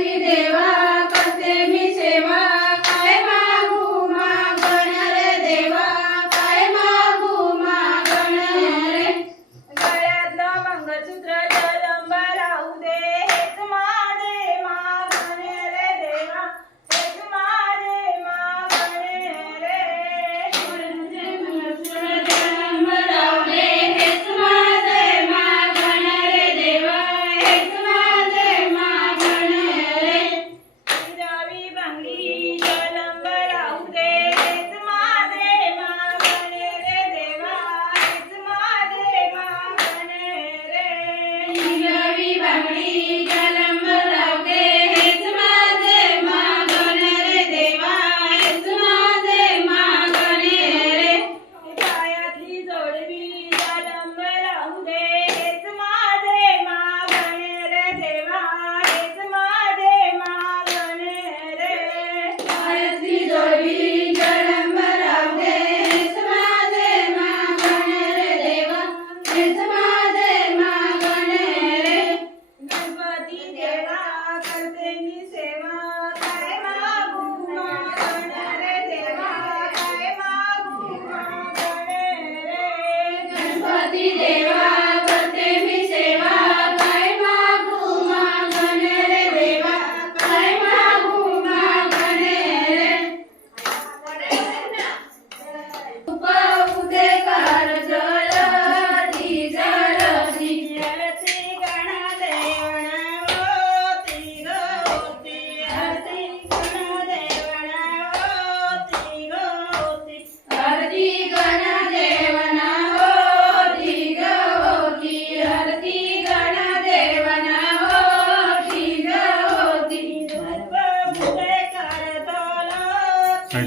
ಪ್ರತಿ ದೇವಾ Amen.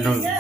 no